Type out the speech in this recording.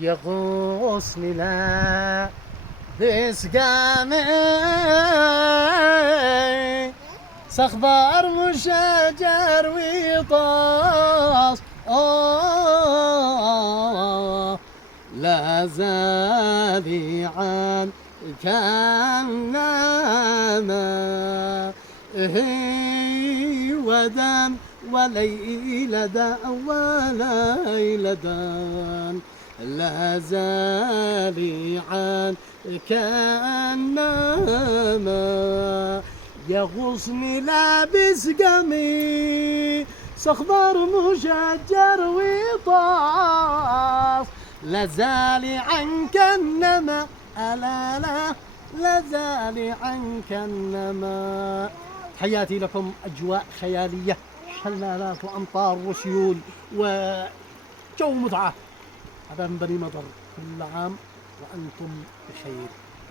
يغوصني لا بسقامي صخبار وشجر ويطاس لا زالي عن كانما ودان وليلة وليلة لا زالي عن كأنما يغصني لابس قميص صخبر مشجر وطاف لا زالي عنك النما ألا لا زالي عنك النما. تحياتي لكم. أجواء خيالية، شلالات وأمطار وسيول وجو متعة. هذا من بني مطر، كل عام وأنتم بخير.